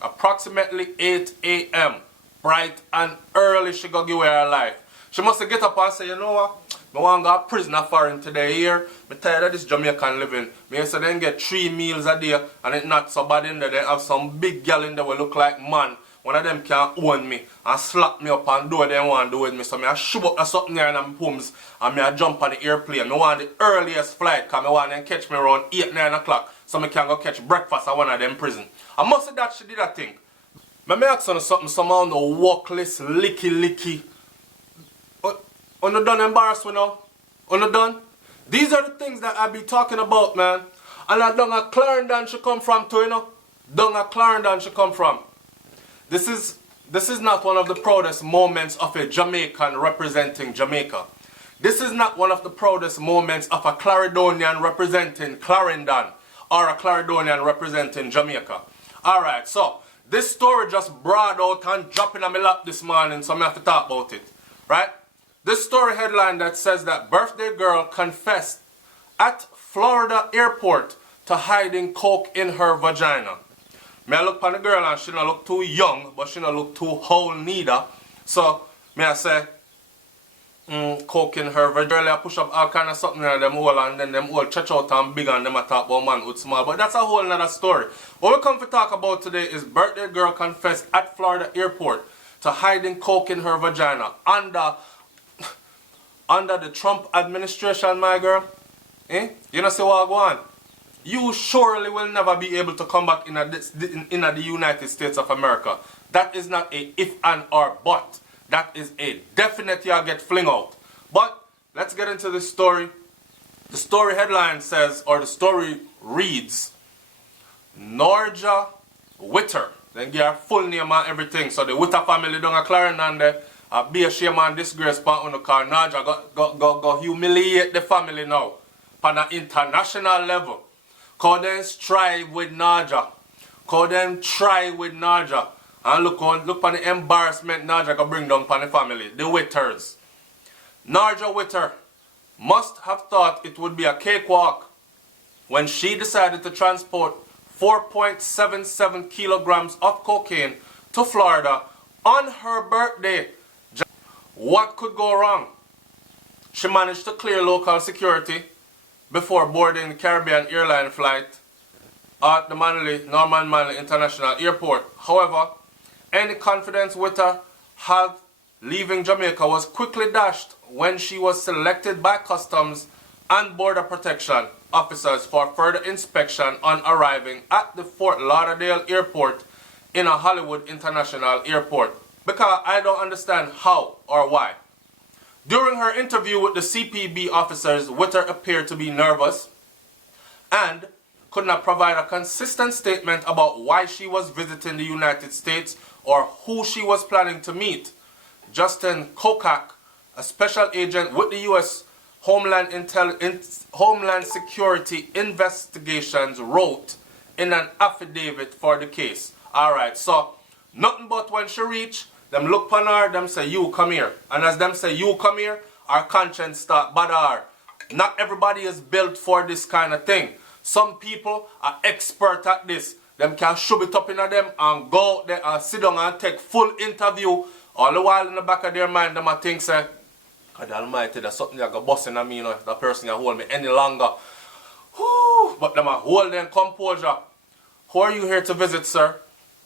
approximately 8 a.m. Bright and early she go give away her life. She must get up and say, you know what? I want to go to prison foreign today here. I'm tired of this Jamaican living. Me say then get 3 meals a day and it's not so bad in there. They have some big girl in there will look like man. One of them can own me and slap me up and do what they want to do with me. So I shoot up something there in my pums and I jump on the airplane. I want the earliest flight because I want them catch me around 8, 9 o'clock so I can go catch breakfast at one of them prison. I must say that she did that thing. I ask you something, somehow no walkless, licky. On the done embarrassed me now? On the done? These are the things that I be talking about, man. And I don't know Clarendon she come from too, you know. Don't know Clarendon she come from. This is not one of the proudest moments of a Jamaican representing Jamaica. This is not one of the proudest moments of a Clarendonian representing Clarendon or a Clarendonian representing Jamaica. Alright, so this story just brought out and dropped in my lap this morning, so I have to talk about it. Right? This story headline that says that birthday girl confessed at Florida airport to hiding coke in her vagina. Me I look on the girl and she don't look too young, but she don't look too old neither. So me I say, coke in her vagina. I push up all kind of something in them hole and then them all stretch out and big and them I talk about man with small. But that's a whole nother story. What we come to talk about today is birthday girl confessed at Florida airport to hiding coke in her vagina under the Trump administration, my girl. Eh? You know see what I go on? You surely will never be able to come back in the United States of America. That is not a if and or but. That is a definite you'll get fling out. But let's get into the story. The story headline says, or the story reads, Norja Witter. Then get her full name and everything. So the Witter family down at Clarendon there, be a shame and disgrace on the car. Norja go humiliate the family now on an international level. Cause them strive with Norja. Cause them try with Norja. And look on the embarrassment Norja can bring down upon the family. The Witters. Norja Witter must have thought it would be a cakewalk when she decided to transport 4.77 kilograms of cocaine to Florida on her birthday. What could go wrong? She managed to clear local security before boarding the Caribbean airline flight at the Norman Manley International Airport. However, any confidence Witter had leaving Jamaica was quickly dashed when she was selected by Customs and Border Protection officers for further inspection on arriving at the Fort Lauderdale Airport in a Hollywood International Airport. Because I don't understand how or why. During her interview with the CPB officers, Witter appeared to be nervous and could not provide a consistent statement about why she was visiting the United States or who she was planning to meet. Justin Kokak, a special agent with the U.S. Homeland Security Investigations, wrote in an affidavit for the case. Alright, so nothing but when she reached, them look upon her, them say, you come here. And as them say, you come here, our conscience start bother her. Not everybody is built for this kind of thing. Some people are expert at this. Them can shove it up in them and go out there and sit down and take full interview. All the while in the back of their mind, them are think, say, God Almighty, there's something that go busting on me, you know, if that person can hold me any longer. Whew, but them are holding composure. Who are you here to visit, sir?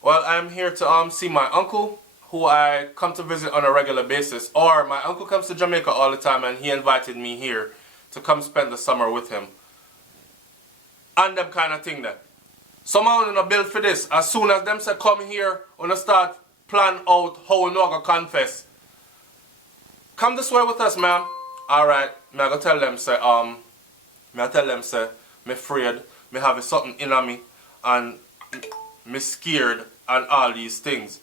Well, I'm here to see my uncle, who I come to visit on a regular basis. Or my uncle comes to Jamaica all the time and he invited me here to come spend the summer with him. And them kind of thing there. Somehow in a build for this. As soon as them say come here, wanna start plan out how we gonna confess. Come this way with us, ma'am. Alright, me I go tell them say, me afraid, me have something in me and me scared and all these things.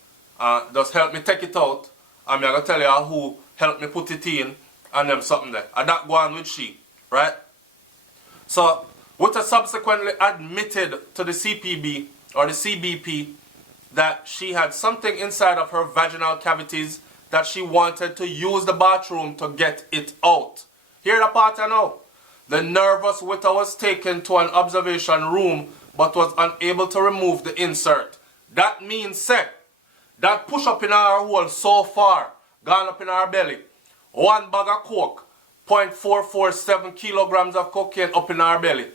Just help me take it out and me I go tell you who helped me put it in and them something there. And that go on with she, right? So Witter subsequently admitted to the CPB or the CBP that she had something inside of her vaginal cavities that she wanted to use the bathroom to get it out. Hear the part I know. The nervous Witter was taken to an observation room but was unable to remove the insert. That means, say, that push up in our hole so far, gone up in our belly. One bag of coke, 0.447 kilograms of cocaine up in our belly.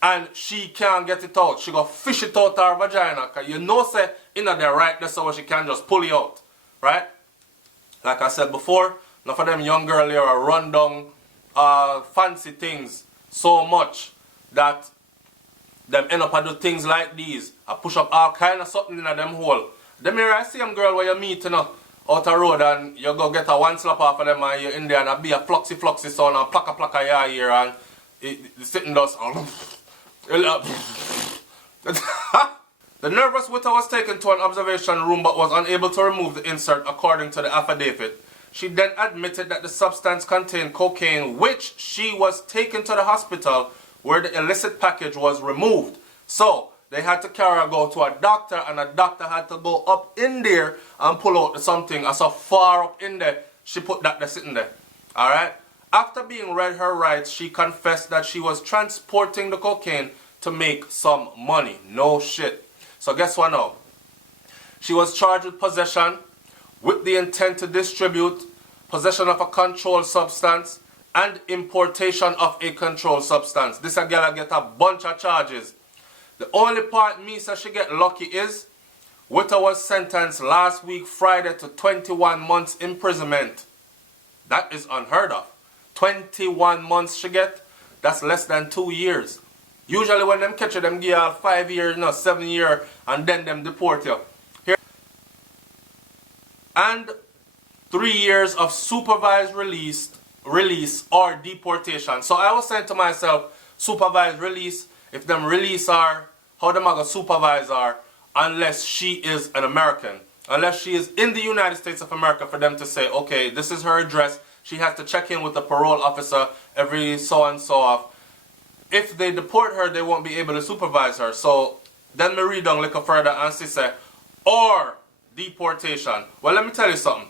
And she can't get it out. She go fish it out her vagina. Cause you know, say, in there right there, so she can just pull you out. Right? Like I said before, enough of them young girls here are run down fancy things so much that them end up and do things like these. I push up all kind of something in them hole. Them here I see them girl where you meet, you know, out the road and you go get a one slap off of them and you're in there and a be a floxy sound and plaka your ear and it sitting does. The nervous widow was taken to an observation room but was unable to remove the insert according to the affidavit. She then admitted that the substance contained cocaine, which she was taken to the hospital where the illicit package was removed. So they had to carry her go to a doctor, and a doctor had to go up in there and pull out something. And so far up in there, she put that there sitting there. Alright? After being read her rights, she confessed that she was transporting the cocaine to make some money. No shit. So guess what now? She was charged with possession, with the intent to distribute, possession of a controlled substance, and importation of a controlled substance. This a girl get a bunch of charges. The only part me says she get lucky is Witter was sentenced last week Friday to 21 months imprisonment. That is unheard of. 21 months she get, that's less than 2 years. Usually when them catch you, them give you 5 years, no 7 years, and then them deport you. Here. And 3 years of supervised release or deportation. So I was saying to myself, supervised release, if them release her, how them gonna supervise her unless she is an American? Unless she is in the United States of America for them to say, okay, this is her address, she has to check in with the parole officer every so and so off. If they deport her, they won't be able to supervise her. So then me read down a little further and she say, or deportation. Well, let me tell you something.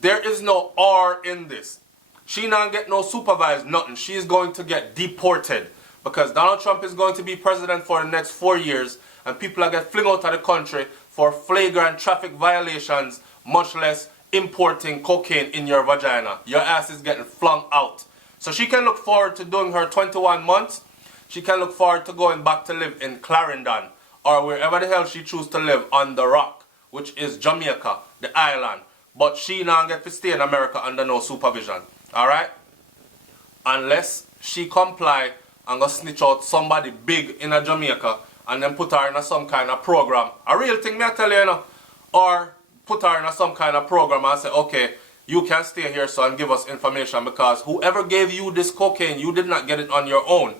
There is no or in this. She not get no supervised nothing. She is going to get deported because Donald Trump is going to be president for the next 4 years and people are get flung out of the country for flagrant traffic violations, much less importing cocaine in your vagina. Your ass is getting flung out. So she can look forward to doing her 21 months. She can look forward to going back to live in Clarendon or wherever the hell she chooses to live on the rock, which is Jamaica, the island. But she not get to stay in America under no supervision. Alright? Unless she comply and go snitch out somebody big in a Jamaica and then put her in some kind of program. A real thing, me I tell you, you know. Or put her in some kind of program and say, okay, you can stay here so and give us information because whoever gave you this cocaine, you did not get it on your own.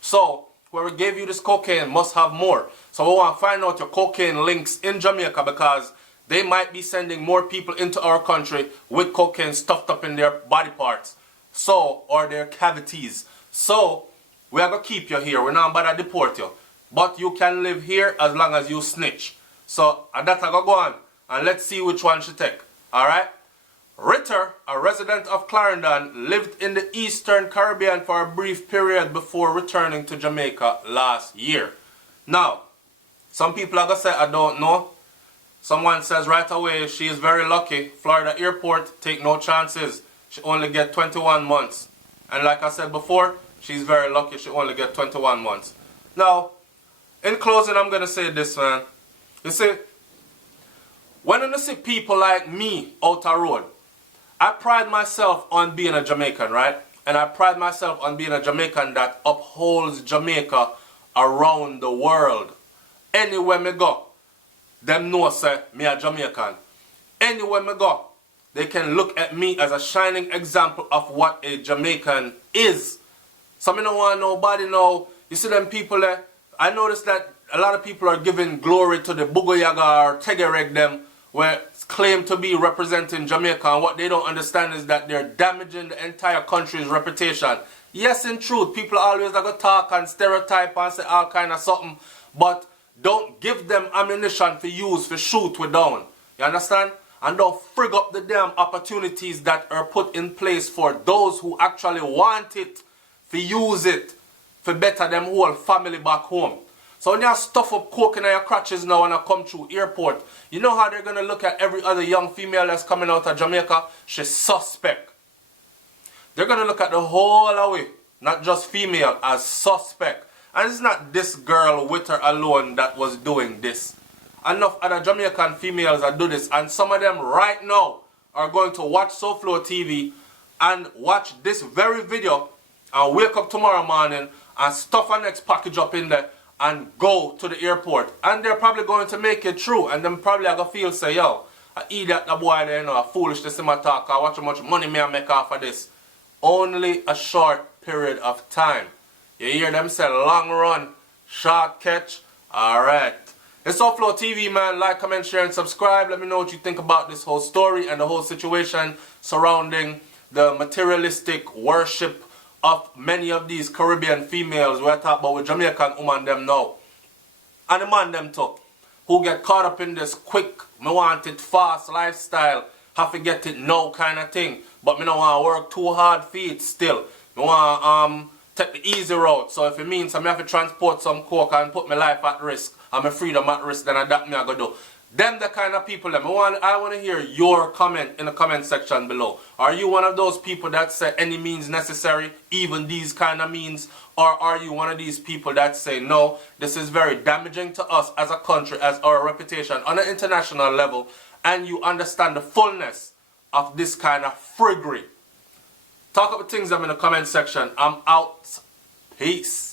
So, whoever gave you this cocaine must have more. So we want to find out your cocaine links in Jamaica because they might be sending more people into our country with cocaine stuffed up in their body parts. So, or their cavities. So, we are going to keep you here. We're not about to deport you. But you can live here as long as you snitch. So, that's going to go on. And let's see which one she take. Alright? Ritter, a resident of Clarendon, lived in the Eastern Caribbean for a brief period before returning to Jamaica last year. Now, some people are going to say, I don't know. Someone says right away, she is very lucky. Florida airport, take no chances. She only get 21 months. And like I said before, she's very lucky. She only get 21 months. Now, in closing, I'm going to say this, man. You see, when you see people like me out the road, I pride myself on being a Jamaican, right? And I pride myself on being a Jamaican that upholds Jamaica around the world. Anywhere me go, them know say me a Jamaican. Anywhere me go, they can look at me as a shining example of what a Jamaican is. So me don't want nobody know. You see them people there? I noticed that a lot of people are giving glory to the Bugoyaga or Tegereg them where claim to be representing Jamaica, and what they don't understand is that they're damaging the entire country's reputation. Yes, in truth, people always like to talk and stereotype and say all kind of something, but don't give them ammunition for use, for shoot with down. You understand? And don't frig up the damn opportunities that are put in place for those who actually want it, for use it, for better them whole family back home. So when you stuff up coke in your crotches now when I come through airport, you know how they're going to look at every other young female that's coming out of Jamaica? She's suspect. They're going to look at the whole away, not just female, as suspect. And it's not this girl with her alone that was doing this. Enough other Jamaican females that do this, and some of them right now are going to watch SouFLoTV and watch this very video and wake up tomorrow morning and stuff our next package up in there and go to the airport. And they're probably going to make it through, and then probably I go feel say, yo, I idiot the boy there, you know, a foolish this in my talk, I watch how much money me I make off of this. Only a short period of time. You hear them say long run, short catch. Alright. It's SouFLoTV, man. Like, comment, share, and subscribe. Let me know what you think about this whole story and the whole situation surrounding the materialistic worship of many of these Caribbean females we're talking about with Jamaican women them now. And the man them too, who get caught up in this quick, me want it fast lifestyle, have to get it now kind of thing. But me don't want to work too hard for it still. Me want take the easy route. So if it means I have to transport some coke and put my life at risk and my freedom at risk, then that me I go do. Them the kind of people them. I want to hear your comment in the comment section below. Are you one of those people that say any means necessary, even these kind of means? Or are you one of these people that say no, this is very damaging to us as a country, as our reputation on an international level, and you understand the fullness of this kind of friggery? Talk about things them in the comment section. I'm out. Peace.